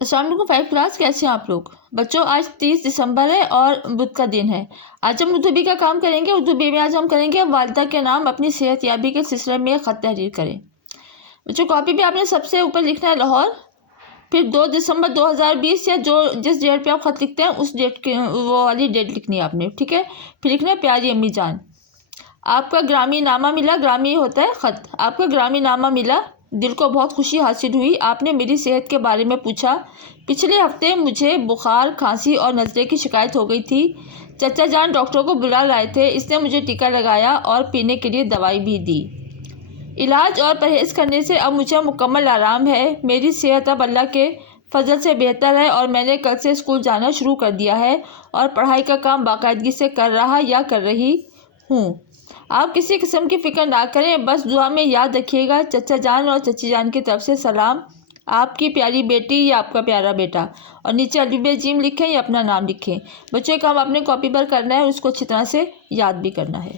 السلام علیکم 5 کلاس، کیسے ہیں آپ لوگ بچوں؟ آج 30 دسمبر ہے اور بدھ کا دن ہے۔ آج ہم اردو بی کا کام کریں گے۔ اردو بی میں آج ہم کریں گے والدہ کے نام اپنی صحت یابی کے سلسلے میں خط تحریر کریں۔ بچوں کاپی پہ آپ نے سب سے اوپر لکھنا ہے لاہور، پھر 2 دسمبر 2020 یا جس ڈیٹ پہ آپ خط لکھتے ہیں اس ڈیٹ کی وہ والی ڈیٹ لکھنی ہے آپ نے، ٹھیک ہے؟ پھر لکھنا ہے پیاری امی جان۔ آپ کا گرامی نامہ ملا، گرامی ہوتا ہے خط، آپ کا گرامی نامہ ملا، دل کو بہت خوشی حاصل ہوئی۔ آپ نے میری صحت کے بارے میں پوچھا۔ پچھلے ہفتے مجھے بخار، کھانسی اور نزلے کی شکایت ہو گئی تھی۔ چچا جان ڈاکٹر کو بلا لائے تھے، اس نے مجھے ٹیکا لگایا اور پینے کے لیے دوائی بھی دی۔ علاج اور پرہیز کرنے سے اب مجھے مکمل آرام ہے۔ میری صحت اب اللہ کے فضل سے بہتر ہے اور میں نے کل سے اسکول جانا شروع کر دیا ہے اور پڑھائی کا کام باقاعدگی سے کر رہا یا کر رہی ہوں۔ آپ کسی قسم کی فکر نہ کریں، بس دعا میں یاد رکھیے گا۔ چچا جان اور چچی جان کی طرف سے سلام، آپ کی پیاری بیٹی یا آپ کا پیارا بیٹا۔ اور نیچے الف ب ج لکھیں یا اپنا نام لکھیں۔ بچوں کا کام اپنے کاپی پر کرنا ہے اور اس کو اچھی طرح سے یاد بھی کرنا ہے۔